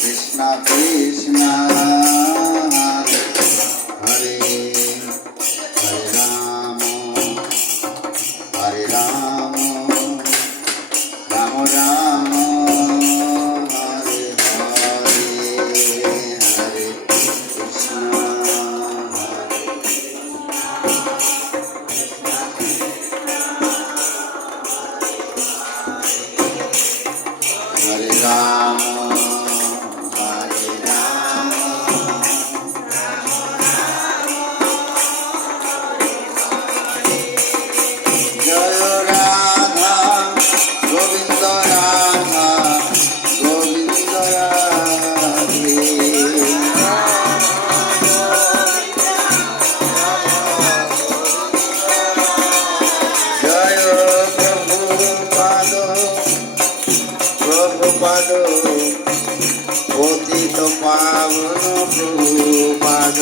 Krishna Krishna Hare Hare Rama Hare Rama Rama Rama Hare Hare Hare Krishna Hare Rama পতিত পাবন প্রভুপাদ